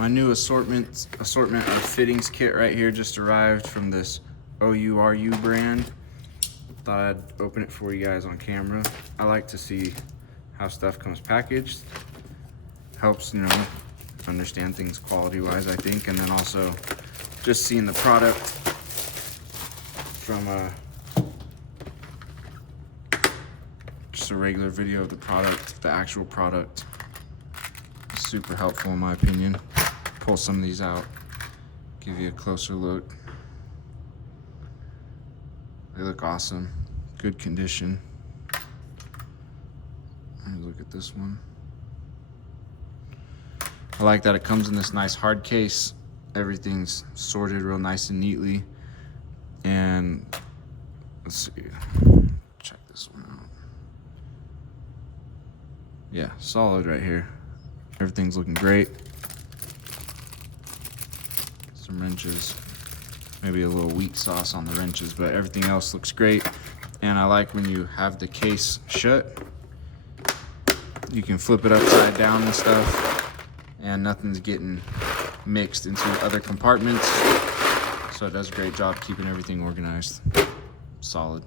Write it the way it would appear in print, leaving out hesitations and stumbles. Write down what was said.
My new assortment of fittings kit right here just arrived from this OURU brand. Thought I'd open it for you guys on camera. I like to see how stuff comes packaged. Helps, you know, understand things quality-wise, I think, and then also just seeing the product from just a regular video of the product, the actual product. Super helpful in my opinion. Pull some of these out, give you a closer look. They look awesome, good condition. Look at this one. I like that it comes in this nice hard case. Everything's sorted real nice and neatly. And let's see, check this one out. Yeah, solid right here. Everything's looking great. Some wrenches, maybe a little wheat sauce on the wrenches, but everything else looks great. And I like when you have the case shut, you can flip it upside down and stuff, and nothing's getting mixed into other compartments. So it does a great job keeping everything organized. Solid.